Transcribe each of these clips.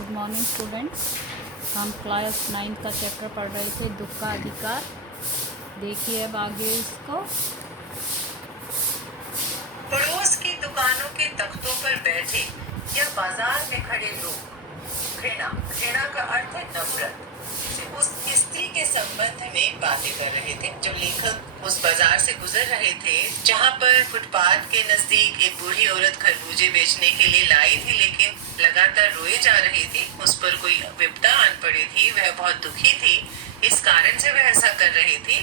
Good morning students. हम class 9 का chapter पढ़ रहे थे, दुख का अधिकार। देखिए अब आगे इसको। पड़ोस की दुकानों के तख्तों पर बैठे या बाजार में खड़े लोग घृणा घृणा का अर्थ है नफरत से उस स्त्री के संबंध में बातें कर रहे थे। जो लेखक उस बाजार से गुजर रहे थे जहाँ पर फुटपाथ के नजदीक एक बूढ़ी औरत खरबूजे बेचने के लिए लाई थी, लेकिन लगातार रोए जा रही थी। उस पर कोई विपदा आन पड़ी थी, वह बहुत दुखी थी, इस कारण से वह ऐसा कर रही थी।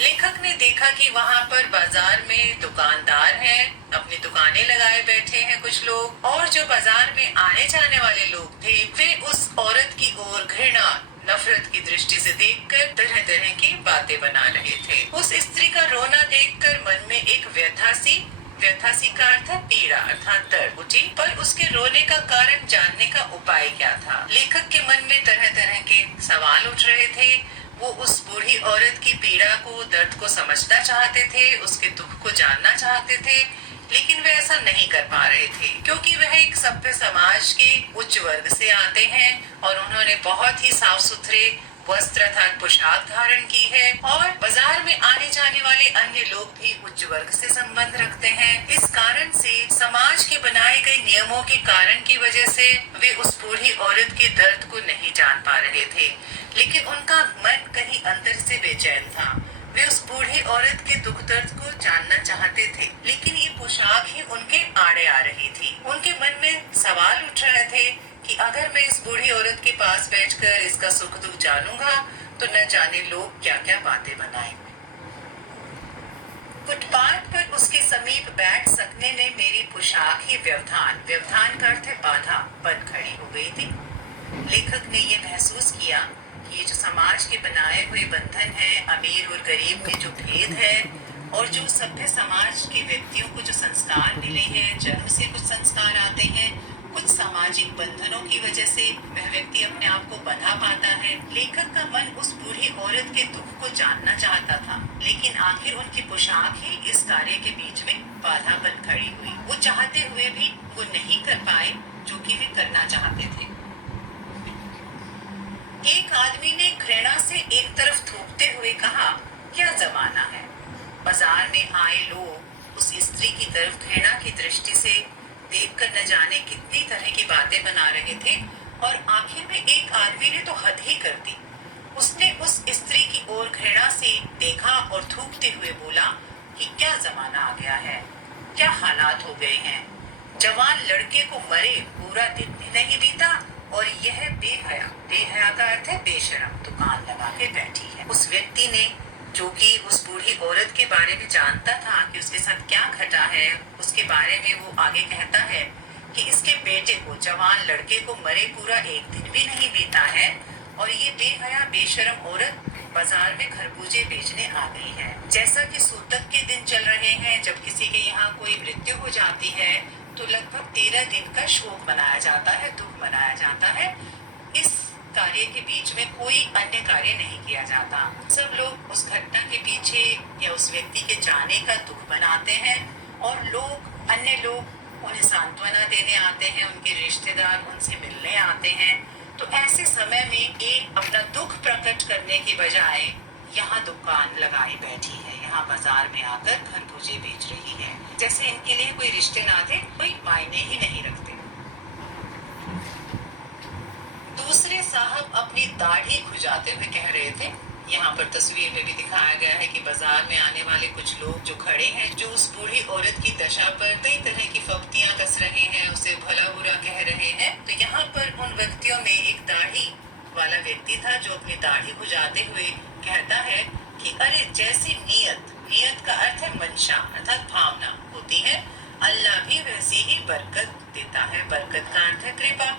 लेखक ने देखा कि वहाँ पर बाजार में दुकानदार हैं, अपनी दुकानें लगाए बैठे हैं कुछ लोग, और जो बाजार में आने जाने वाले लोग थे वे उस औरत की ओर घृणा नफरत की दृष्टि से देखकर तरह तरह की बातें बना रहे थे। उस स्त्री का रोना देखकर मन में एक व्यथा सी का अर्थ है पीड़ा अर्थात दर्द उठी, पर उसके रोने का कारण जानने का उपाय क्या था। लेखक के मन में तरह तरह के सवाल उठ रहे थे। वो उस बूढ़ी औरत की पीड़ा को, दर्द को समझना चाहते थे, उसके दुख को जानना चाहते थे, लेकिन वे ऐसा नहीं कर पा रहे थे क्योंकि वह एक सभ्य समाज के उच्च वर्ग से आते हैं और उन्होंने बहुत ही साफ सुथरे वस्त्र अर्थात पोशाक धारण की है, और बाजार में आने जाने वाले अन्य लोग भी उच्च वर्ग से संबंध रखते हैं। इस कारण से समाज के बनाए गए नियमों के कारण की वजह से वे उस बूढ़ी औरत के दर्द को नहीं जान पा रहे थे, लेकिन उनका मन कहीं अंदर से बेचैन था। वे उस बूढ़ी औरत के दुख दर्द को जानना चाहते थे, लेकिन ये पोशाक ही उनके आड़े आ रही थी। उनके मन में सवाल उठ रहे थे कि अगर मैं इस बूढ़ी औरत के पास बैठकर इसका सुख दुख जानूंगा तो न जाने लोग क्या क्या बातें बनाएंगे। फुटपाथ पर उसके समीप बैठ सकने में मेरी पोशाक ही व्यवधान का अर्थ है बाधा बन खड़ी हो गई थी। लेखक ने यह महसूस किया कि ये जो समाज के बनाए हुए बंधन है, अमीर और गरीब में जो भेद है, और जो सभ्य समाज के व्यक्तियों को जो संस्कार मिले हैं, जन्म से कुछ संस्कार आते हैं, कुछ सामाजिक बंधनों की वजह से वह व्यक्ति अपने आप को बंधा पाता है। लेखक का मन उस बूढ़ी औरत के दुख को जानना चाहता था, लेकिन आखिर उनकी पोशाक ही इस कार्य के बीच में बाधा बन खड़ी हुई। वो चाहते हुए भी वो नहीं कर पाए जो कि वे करना चाहते थे। एक आदमी ने घृणा से एक तरफ थूकते हुए कहा, क्या जमाना है। बाजार में आए लोग उस स्त्री की तरफ घृणा की दृष्टि से देखकर न जाने कितनी तरह की बातें बना रहे थे, और आखिर में एक आदमी ने तो हद ही कर दी। उसने उस स्त्री की ओर घृणा से देखा और थूकते हुए बोला कि क्या जमाना आ गया है, क्या हालात हो गए हैं। जवान लड़के को मरे पूरा दिन भी नहीं बीता और यह बेहया का अर्थ है बेशरम, दुकान लगा के बैठी है। उस व्यक्ति ने, जो कि उस बूढ़ी औरत के बारे में जानता था कि उसके साथ क्या घटा है, उसके बारे में वो आगे कहता है कि इसके बेटे को, जवान लड़के को मरे पूरा एक दिन भी नहीं बीता है और ये बेहया बेशरम औरत बाजार में खरबूजे बेचने आ गई है। जैसा कि सूतक के दिन चल रहे हैं, जब किसी के यहाँ कोई मृत्यु हो जाती है तो लगभग 13 दिन का शोक मनाया जाता है, दुख मनाया जाता है। इस कार्य के बीच में कोई अन्य कार्य नहीं किया जाता। सब लोग उस घटना के पीछे या उस व्यक्ति के जाने का दुख मनाते हैं, और अन्य लोग उन्हें सांत्वना देने आते हैं, उनके रिश्तेदार उनसे मिलने आते हैं। तो ऐसे समय में एक अपना दुख प्रकट करने की बजाय यहाँ दुकान लगाई बैठी है, यहाँ बाजार में आकर खरबूजे बेच रही है, जैसे इनके लिए कोई रिश्ते नाते कोई मायने ही नहीं रखते। दूसरे साहब अपनी दाढ़ी खुजाते हुए कह रहे थे। यहाँ पर तस्वीर में भी दिखाया गया है कि बाजार में आने वाले कुछ लोग जो खड़े हैं, जो उस बूढ़ी औरत की दशा पर कई तरह की फब्तियां कस रहे हैं, उसे भला बुरा कह रहे हैं। तो यहाँ पर उन व्यक्तियों में एक दाढ़ी वाला व्यक्ति था जो अपनी दाढ़ी खुजाते हुए कहता है कि अरे जैसी नियत का अर्थ है मंशा अर्थात भावना होती है, अल्लाह भी वैसी ही बरकत देता है। बरकत का अर्थ है कृपा।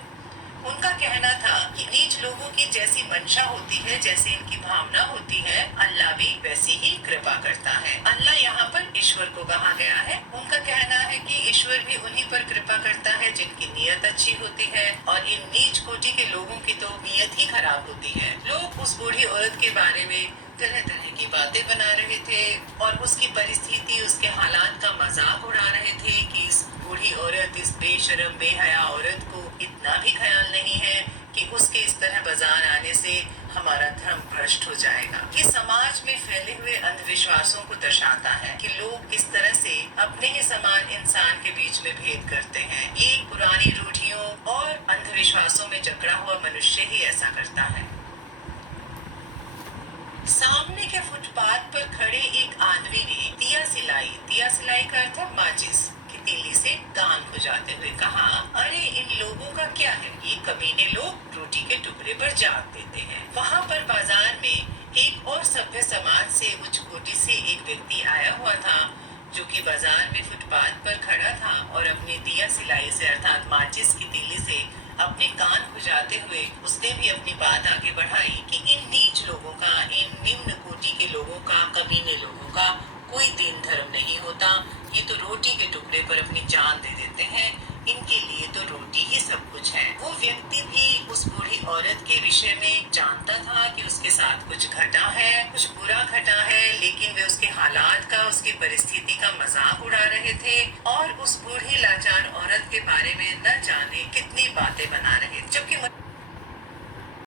उनका कहना था कि नीच लोगों की जैसी मंशा होती है, जैसे इनकी भावना होती है, अल्लाह भी वैसी ही कृपा करता है। अल्लाह यहाँ पर ईश्वर को कहा गया है। उनका कहना है कि ईश्वर भी उन्हीं पर कृपा करता है जिनकी नीयत अच्छी होती है, और इन नीच कोटि के लोगों की तो नीयत ही खराब होती है। लोग उस बूढ़ी औरत के बारे में तरह तरह की बातें बना रहे थे और उसकी परिस्थिति, उसके हालात का मजाक उड़ा रहे थे कि इस बूढ़ी औरत, इस बेशरम बेहया औरत को इतना भी ख्याल नहीं है नष्ट हो जाएगा। ये समाज में फैले हुए अंधविश्वासों को दर्शाता है कि लोग किस तरह से अपने ही समान इंसान के बीच में भेद करते हैं। ये पुरानी रूढ़ियों और अंधविश्वासों में जकड़ा हुआ मनुष्य ही ऐसा करता है। सामने के फुटपाथ पर खड़े एक आदमी ने दिया सिलाई का अर्थ है माचिस की तीली से कान खुजाते हुए कहा, अरे इन लोगों का क्या है, ये कमीने लोग रोटी के टुकड़े पर जाग देते हैं। वहाँ पर बाजार में एक और सभ्य समाज से उच्च कोटि से एक व्यक्ति आया हुआ था, जो कि बाजार में फुटपाथ पर खड़ा था और अपने दिया सिलाई से अर्थात माचिस की तीली से अपने कान खुजाते हुए उसने भी अपनी बात आगे बढ़ाई कि इन नीच लोगों का, इन निम्न कोटि के लोगों का, कमीने लोगों का कोई दीन धर्म नहीं होता। ये तो रोटी के टुकड़े पर अपनी जान दे देते हैं, इनके लिए तो रोटी ही सब कुछ है। वो व्यक्ति भी उस बूढ़ी औरत के विषय में जानता था कि उसके साथ कुछ घटा है, कुछ बुरा घटा है, लेकिन वे उसके हालात का, उसकी परिस्थिति का मजाक उड़ा रहे थे और उस बूढ़ी लाचार औरत के बारे में न